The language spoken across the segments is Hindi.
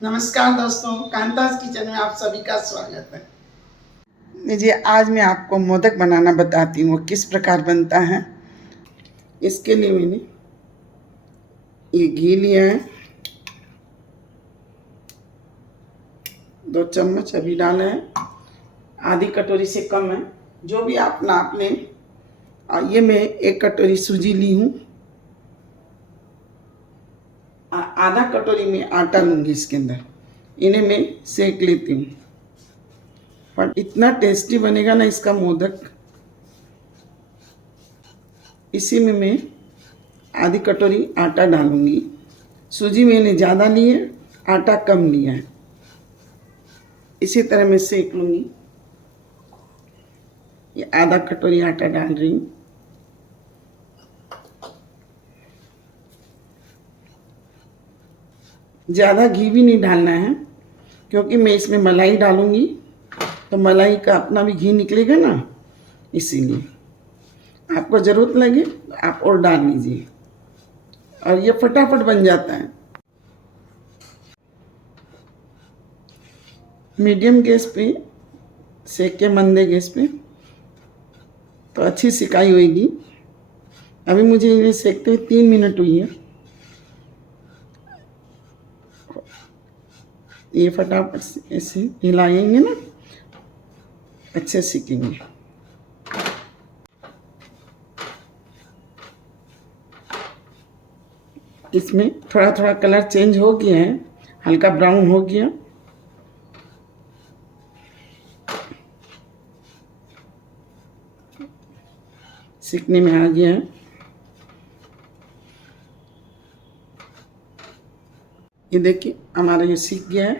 नमस्कार दोस्तों, कांताज किचन में आप सभी का स्वागत है। लीजिए, आज मैं आपको मोदक बनाना बताती हूँ किस प्रकार बनता है। इसके लिए मैंने ये घी लिया है, 2 चम्मच अभी डाला है, आधी कटोरी से कम है, जो भी आप नाप लें। ये मैं 1 कटोरी सूजी ली हूँ, आधा कटोरी में आटा लूँगी। इसके अंदर इन्हें मैं सेक लेती हूँ, पर इतना टेस्टी बनेगा ना इसका मोदक। इसी में मैं आधी कटोरी आटा डालूंगी। सूजी मैंने ज़्यादा ली है, आटा कम लिया है। इसी तरह मैं सेक लूँगी। ये आधा कटोरी आटा डाल रही हूँ। ज़्यादा घी भी नहीं डालना है, क्योंकि मैं इसमें मलाई डालूँगी, तो मलाई का अपना भी घी निकलेगा ना, इसीलिए आपको ज़रूरत लगे तो आप और डाल लीजिए, और ये फटाफट बन जाता है। मीडियम गैस पे सेक के, मंदे गैस पे तो अच्छी सिकाई होगी। अभी मुझे इन्हें सेकते हुए 3 मिनट हुई है। ये फटाफट से ऐसे हिलाएंगे ना, अच्छे सीखेंगे। इसमें थोड़ा थोड़ा कलर चेंज हो गया है, हल्का ब्राउन हो गया। सीखने में आ गया है। ये देखिए, हमारा ये सीख गया है,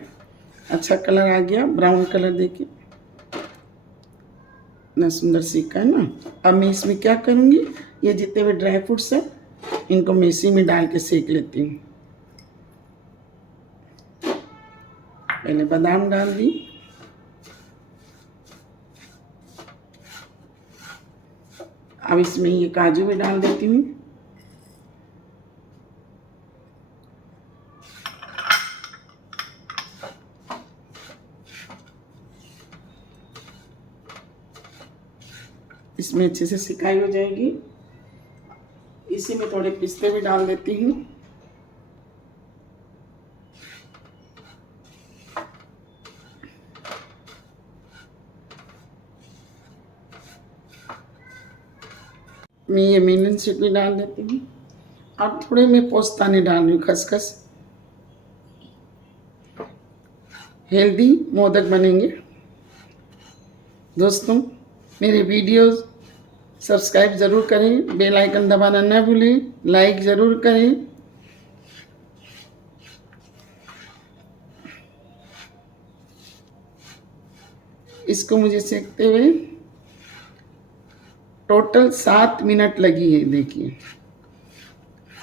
अच्छा कलर आ गया, ब्राउन कलर। देखिए इतना सुंदर सीखा है ना। अब मैं इसमें क्या करूँगी, ये जितने भी ड्राई फ्रूट्स हैं इनको मैं इसी में डाल के सेक लेती हूँ। पहले बादाम डाल दी, अब इसमें ये काजू भी डाल देती हूँ। इसमें अच्छे से सिकाई हो जाएगी। इसी में थोड़े पिस्ते भी डाल देती हूँ। मैं ये मेलन सीड भी डाल देती हूँ, और थोड़े मैं पोस्ताने डाल रही हूँ, खसखस। हेल्दी मोदक बनेंगे। दोस्तों, मेरे वीडियोस सब्सक्राइब ज़रूर करें, बेल आइकन दबाना न भूलें, लाइक ज़रूर करें। इसको मुझे सेकते हुए टोटल 7 मिनट लगी है। देखिए,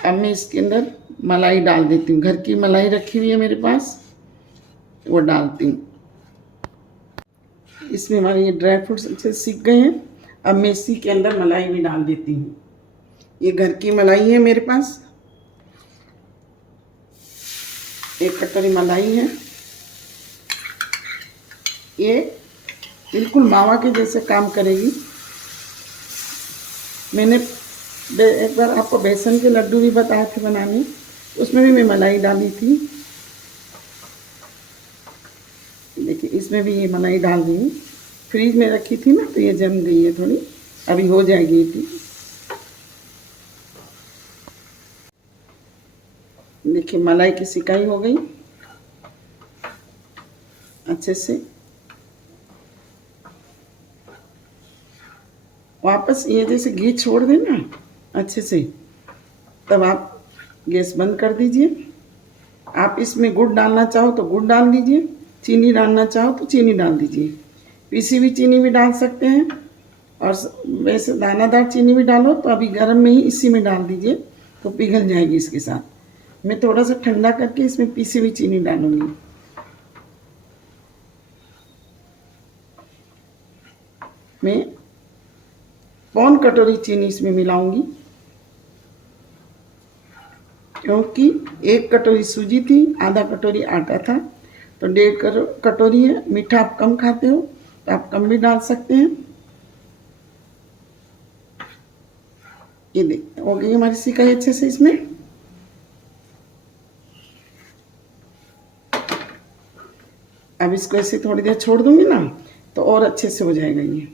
अब मैं इसके अंदर मलाई डाल देती हूँ। घर की मलाई रखी हुई है मेरे पास, वो डालती हूँ। इसमें हमारे ये ड्राई फ्रूट्स अच्छे सीख गए हैं। अब मैं इसी के अंदर मलाई भी डाल देती हूँ। ये घर की मलाई है मेरे पास, 1 कटोरी मलाई है। ये बिल्कुल मावा के जैसे काम करेगी। मैंने एक बार आपको बेसन के लड्डू भी बताए थे बनाने, उसमें भी मैं मलाई डाली थी। देखिए, इसमें भी ये मलाई डाल दी हूँ। फ्रीज में रखी थी ना, तो ये जम गई है थोड़ी, अभी हो जाएगी थी। देखिए, मलाई की सिकाई हो गई अच्छे से। वापस ये जैसे घी छोड़ देना अच्छे से, तब आप गैस बंद कर दीजिए। आप इसमें गुड़ डालना चाहो तो गुड़ डाल दीजिए, चीनी डालना चाहो तो चीनी डाल दीजिए। पीसी हुई चीनी भी डाल सकते हैं, और वैसे दानादार चीनी भी डालो तो अभी गर्म में ही इसी में डाल दीजिए, तो पिघल जाएगी इसके साथ। मैं थोड़ा सा ठंडा करके इसमें पीसी हुई चीनी डालूंगी। मैं 1 कटोरी चीनी इसमें मिलाऊंगी, क्योंकि 1 कटोरी सूजी थी, आधा कटोरी आटा था, तो 1.5 कटोरी है। मीठा आप कम खाते हो तो आप कम भी डाल सकते हैं। ये देखिए हो गई हमारी सिकाई अच्छे से। इसमें अब इसको ऐसे थोड़ी देर छोड़ दूंगी ना तो और अच्छे से हो जाएगा ये।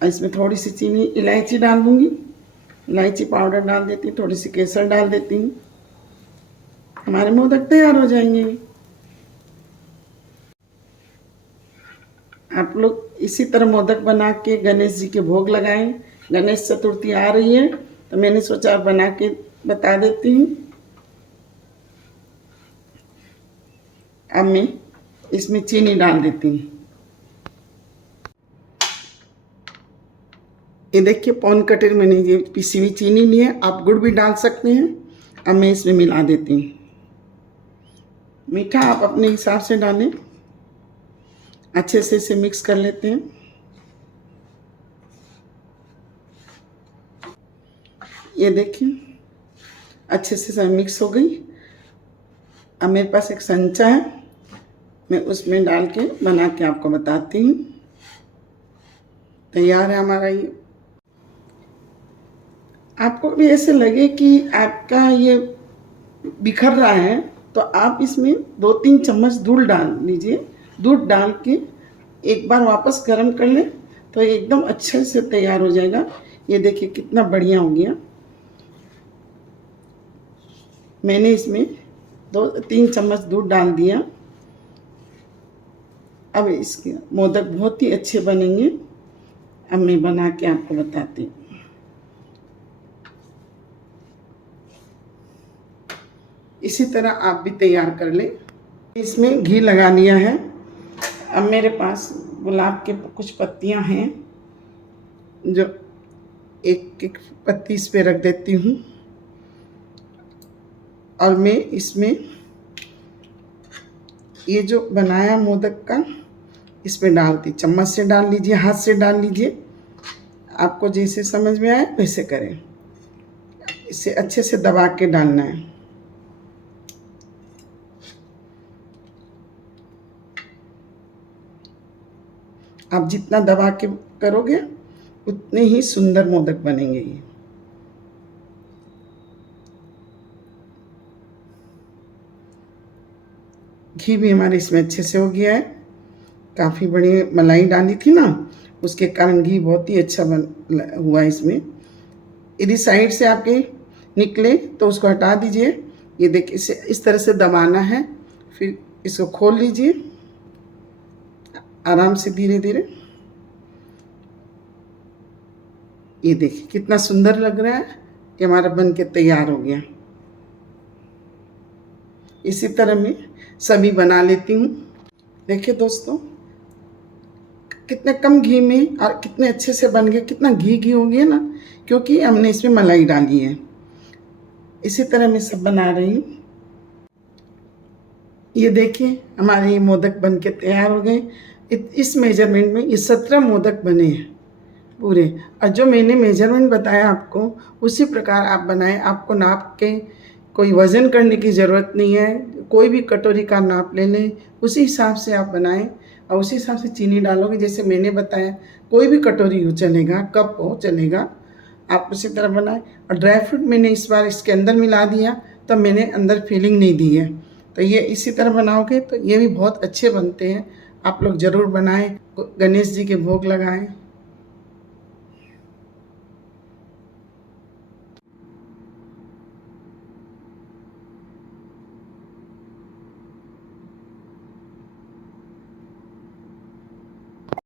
इसमें थोड़ी सी चीनी, इलायची डाल दूंगी, इलायची पाउडर डाल देती हूँ, थोड़ी सी केसर डाल देती हूँ। हमारे मोदक तैयार हो जाएंगे। आप लोग इसी तरह मोदक बना के गणेश जी के भोग लगाएं। गणेश चतुर्थी आ रही है तो मैंने सोचा बना के बता देती हूँ। अब मैं इसमें चीनी डाल देती हूँ। ये देखिए पौन कटोरी मैंने ये पिसी हुई चीनी ली है, आप गुड़ भी डाल सकते हैं। अब मैं इसमें मिला देती हूँ। मीठा आप अपने हिसाब से डालें। अच्छे से इसे मिक्स कर लेते हैं। ये देखिए अच्छे से सब मिक्स हो गई। अब मेरे पास एक संचा है, मैं उसमें डाल के बना के आपको बताती हूँ। तैयार है हमारा ये। आपको भी ऐसे लगे कि आपका ये बिखर रहा है तो आप इसमें 2-3 चम्मच दूध डाल लीजिए। दूध डाल के एक बार वापस गर्म कर लें तो एकदम अच्छे से तैयार हो जाएगा। ये देखिए कितना बढ़िया हो गया। मैंने इसमें 2-3 चम्मच दूध डाल दिया। अब इसके मोदक बहुत ही अच्छे बनेंगे। अब मैं बना के आपको बताती हूँ। इसी तरह आप भी तैयार कर लें। इसमें घी लगा लिया है। अब मेरे पास गुलाब के कुछ पत्तियां हैं जो एक एक पत्ती इस पे रख देती हूँ और मैं इसमें ये जो बनाया मोदक का इसमें डालती। चम्मच से डाल लीजिए, हाथ से डाल लीजिए, आपको जैसे समझ में आए वैसे करें। इसे अच्छे से दबा के डालना है। आप जितना दबा के करोगे उतने ही सुंदर मोदक बनेंगे ये। घी भी हमारे इसमें अच्छे से हो गया है। काफ़ी बड़ी मलाई डाली थी ना, उसके कारण घी बहुत ही अच्छा हुआ इसमें। यदि साइड से आपके निकले तो उसको हटा दीजिए। ये देखिए इसे इस तरह से दबाना है, फिर इसको खोल लीजिए आराम से धीरे धीरे। ये देखिए कितना सुंदर लग रहा है। ये हमारा बन के तैयार हो गया। इसी तरह मैं सभी बना लेती हूँ। देखिए दोस्तों कितने कम घी में और कितने अच्छे से बन गए। कितना घी घी हो गया ना, क्योंकि हमने इसमें मलाई डाली है। इसी तरह मैं सब बना रही हूँ। ये देखिए हमारे ये मोदक बन के तैयार हो गए। इस मेजरमेंट में ये 17 मोदक बने हैं पूरे। और जो मैंने मेजरमेंट बताया आपको उसी प्रकार आप बनाएं। आपको नाप के कोई वज़न करने की ज़रूरत नहीं है। कोई भी कटोरी का नाप ले लें, उसी हिसाब से आप बनाएं और उसी हिसाब से चीनी डालोगे जैसे मैंने बताया। कोई भी कटोरी हो चलेगा, कप हो चलेगा, आप उसी तरह बनाएं। और ड्राई फ्रूट मैंने इस बार इसके अंदर मिला दिया, तब मैंने अंदर फीलिंग नहीं दी है। तो ये इसी तरह बनाओगे तो ये भी बहुत अच्छे बनते हैं। आप लोग ज़रूर बनाएं, गणेश जी के भोग लगाएं।